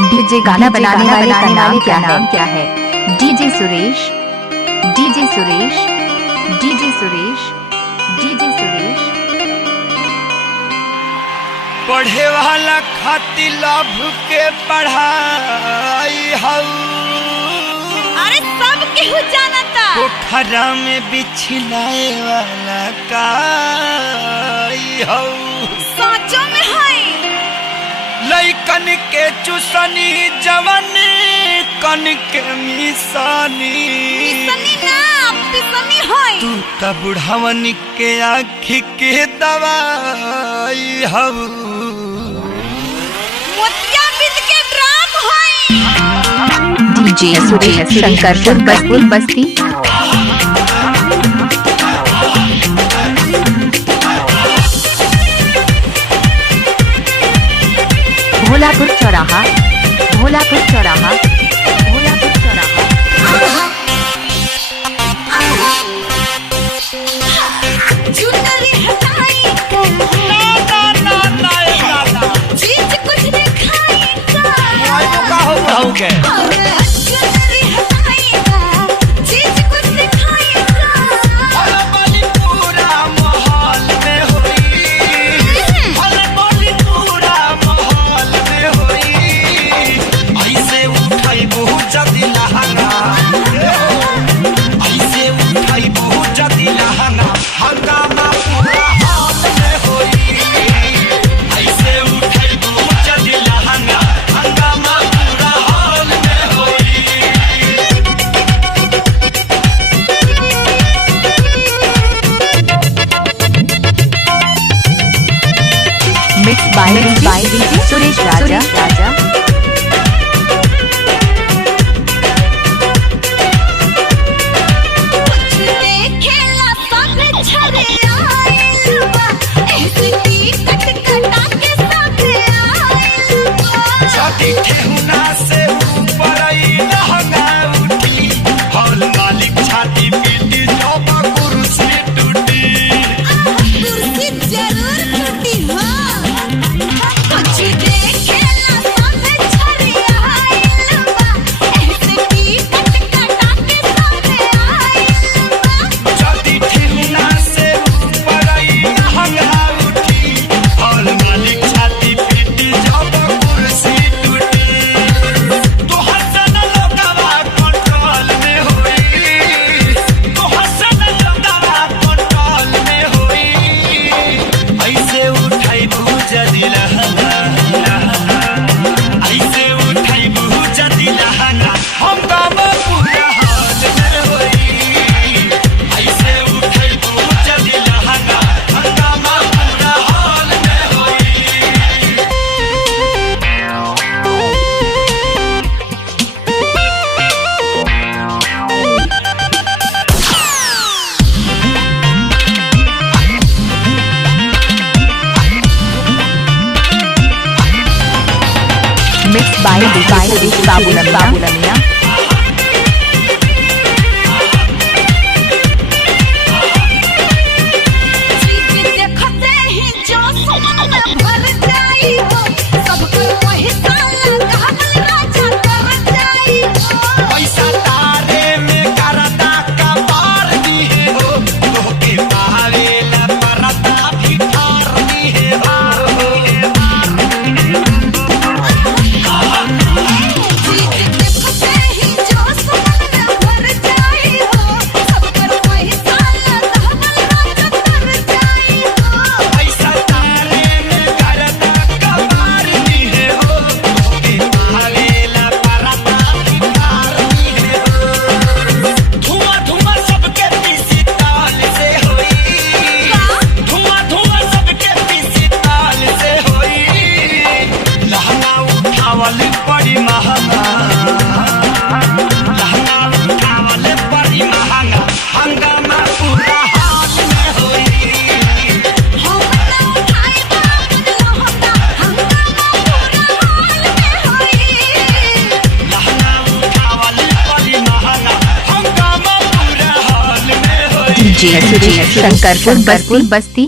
DJ गाना बनाने वाले का नाम क्या है? DJ Suresh, DJ Suresh, DJ Suresh, DJ Suresh. पढ़े वाला खातिर लाभ के पढ़ाई हऊ, अरे सब केहू जानता। पोखरा में बिछलाए वाला काई हऊ, साचो में है। लइकन के चुसनी जवन कन के मिसानी, पिसनी ना पिसनी है। तू त बुढ़ावन के आँखी के दवाई हऊ, मोतियाबिंद के ड्राम है। डीजे सुरेश शंकरपुर बस्ती। भोलापुर चौराहा, भोलापुर चौराहा, भोलापुर चौराहा। चुनरी हटाई चीज कुछ दिखाई के चुनरी हटाई चीज कुछ दिखाई पूरा माहौल में होई, पूरा माहौल में होई। ऐसे उठाई बहुत जदी लहंगा, ऐसे उठाई बहुत जदी लहंगा, हंगामा पूरा हाल में होई। ऐसे उठाई बहुत जदी लहंगा, हंगामा पूरा हाल में होई। मिक्स बाय डीजे सुरेश राजा। खेला सब छरे आइल बा ऐसे टिकट कटा के सब आइल बा। जाति ठेहुना से ऊपर आई लहंगा उठी, हॉल मालिक छाती पीटी जब कुर्सी टूटी। कुर्सी जरूर टूटी हो। कुछ देखेला सब छरे आइल बा ऐसे टिकट कटा के सब आइल बा। जाति ठेहुना से ऊपर आई लहंगा उठी, हॉल मालिक छाती पीटी जब कुर्सी टूटी। तो हसन लोगवा कंट्रोल में होई, तो हसन लोगवा कंट्रोल में होई। ऐसे उठाई जदी लहंगा, ऐसे उठाई जदी लहंगा, हंगामा पूरा हाल में होई। ऐसे उठाई जदी लहंगा, हंगामा पूरा हाल में होई। Mix by DJ Babulmiya. चीज देखते ही जो मन भर जाई हो, सबको पैसा लगावल राजा कर जाई हो। पैसा तारे में करदा का पार दिए हो, तोहके पावेला परदा भी ठार दिए हो। चीज देखते ही जो मन भर जाई हो, सबको पैसा लगावल राजा कर जाई हो। पैसा तारे में करदा का पार दिए हो, तोहके पावेला परदा भी ठार दिए हो। धुआं धुआं सबके पीसी ताल से होई, धुआं धुआं सबके पीसी ताल से होई। लहंगा उठावल बड़ी महंगा, लहंगा उठावल बड़ी महंगा, हंगामा पूरा हाल में होई। हम ना उठाई बाबूल होता हंगामा पूरा हाल में होई। लहंगा उठावल बड़ी महंगा, हंगामा पूरा हाल में होई। डीजे सुरेश शंकरपुर बस्ती।